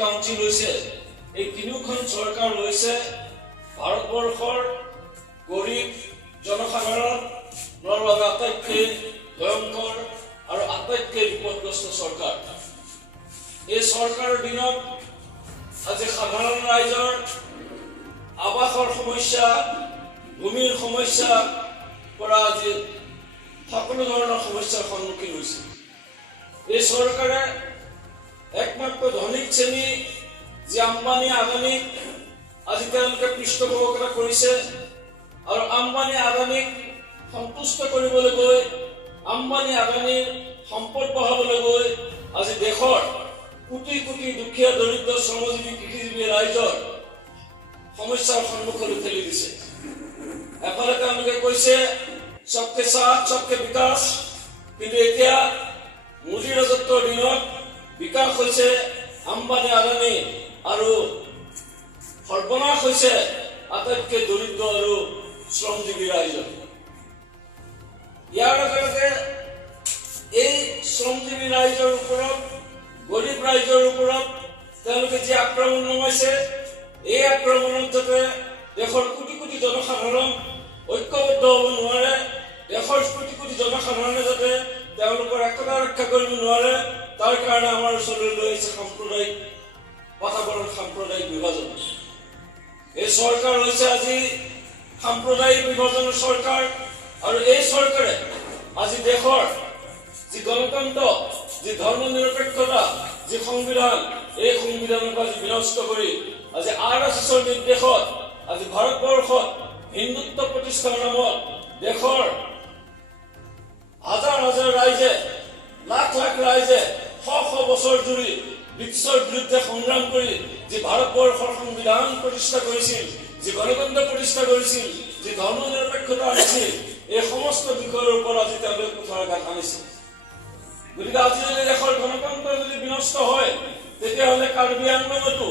Council হৈছে এই তিনিখন চৰকাৰ হৈছে ভাৰতবৰ্ষৰ গৰীব জনসাধাৰণৰ বাবে আটাইতকৈ ভয়ংকৰ আৰু আটাইতকৈ বিপদগ্ৰস্ত চৰকাৰ। এই চৰকাৰৰ দিনত আজি সাধাৰণ ৰাইজৰ আৱাসৰ সমস্যা, ভূমিৰ সমস্যা পৰা আজি সকলো ধৰণৰ সমস্যাৰ সন্মুখীন হৈছে। এই চৰকাৰে একমাত্ৰ ধনিক শ্ৰেণী যি আম্বানী আদানীক আজি তেওঁলোকে পৃষ্ঠপোষকতা কৰিছে আৰু আম্বানী আদানীক সন্তুষ্ট কৰিবলৈ গৈ আম্বানী আদানীৰ সম্পদ বঢ়াবলৈ গৈ আজি দেশৰ কোটি কোটি দুখীয়া দৰিদ্ৰ শ্ৰমজীৱী কৃষিজীৱী ৰাইজৰ সমস্যাৰ সন্মুখলৈ ঠেলি দিছে। এফালে তেওঁলোকে কৈছে সবকে সাথ সবকে বিকাশ, কিন্তু এতিয়া মোদী ৰাজত্বৰ দিনত বিকাশ হৈছে আম্বানী আদানী আৰু সৰ্বনাশ হৈছে আটাইতকৈ দৰিদ্ৰ আৰু শ্ৰমজীৱী ৰাইজৰ। ইয়াৰ লগে লগে এই শ্ৰমজীৱী ৰাইজৰ ওপৰত, গৰীব ৰাইজৰ ওপৰত তেওঁলোকে যি আক্ৰমণ নমাইছে, এই আক্ৰমণত যাতে দেশৰ কোটি কোটি জনসাধাৰণ ঐক্যবদ্ধ হ'ব নোৱাৰে, দেশৰ কোটি কোটি জনসাধাৰণে যাতে তেওঁলোকৰ একতা ৰক্ষা কৰিব নোৱাৰে, তাৰ কাৰণে আমাৰ ওচৰলৈ লৈ আহিছে সাম্প্ৰদায়িক বাতাবৰণ, সাম্প্ৰদায়িক বিভাজন। এই চৰকাৰ হৈছে আজি সাম্প্ৰদায়িক বিভাজনৰ চৰকাৰ আৰু এই চৰকাৰে আজি দেশৰ যি গণতন্ত্ৰ, যি ধৰ্ম নিৰপেক্ষতা, যি সংবিধান, এই সংবিধানক আজি বিনষ্ট কৰি আজি RSSৰ নিৰ্দেশত আজি ভাৰতবৰ্ষত হিন্দুত্ব প্ৰতিষ্ঠাৰ নামত দেশৰ হাজাৰ হাজাৰ ৰাইজে, লাখ লাখ ৰাইজে শ শ বছৰ জুৰি ব্ৰিটিছৰ বিৰুদ্ধে সংগ্ৰাম কৰি যি ভাৰতবৰ্ষৰ সংবিধান প্ৰতিষ্ঠা কৰিছিল, যি গণতন্ত্ৰ প্ৰতিষ্ঠা কৰিছিল, যি ধৰ্ম নিৰপেক্ষতা আনিছিল, এই সমস্ত বিষয়ৰ ওপৰত আজি তেওঁলোকে কুঠাৰাঘাত আনিছিল। গতিকে আজি যদি দেশৰ গণতন্ত্ৰ যদি বিনষ্ট হয়, তেতিয়াহ'লে কাৰ্বি আংলঙতো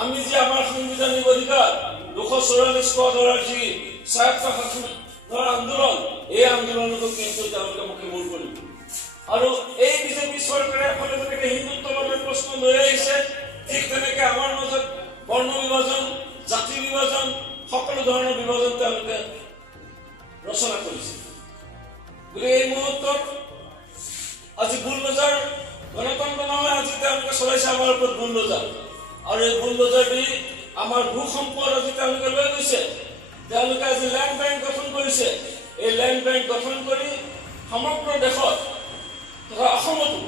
আমি যি আমাৰ সাংবিধানিক অধিকাৰ 244 ক ধৰাৰ যি স্বায়ত্ত শাসনৰ আন্দোলন, এই আন্দোলনতো কিন্তু তেওঁলোকে মুখে মূৰ কৰিব। আৰু এই বিজেপি চৰকাৰে এফালে যেনেকে হিন্দুত্ববাদৰ প্ৰশ্ন লৈ আহিছে, ঠিক তেনেকে আমাৰ মাজত বৰ্ণ বিভাজন, জাতি বিভাজন, সকলো ধৰণৰ বিভাজন তেওঁলোকে ৰচনা কৰিছে। গতিকে এই মুহূৰ্তত আজি বুলডোজাৰ গণতন্ত্ৰ নহয়, আজি তেওঁলোকে চলাইছে আমাৰ ওপৰত বুলডোজাৰ। আৰু এই বুলডোজাৰ দি আমাৰ ভূ সম্পদ আজি তেওঁলোকে লৈ গৈছে। তেওঁলোকে আজি লেণ্ড বেংক গঠন কৰিছে। এই লেণ্ড বেংক গঠন কৰি সমগ্ৰ দেশত তথা অসমতো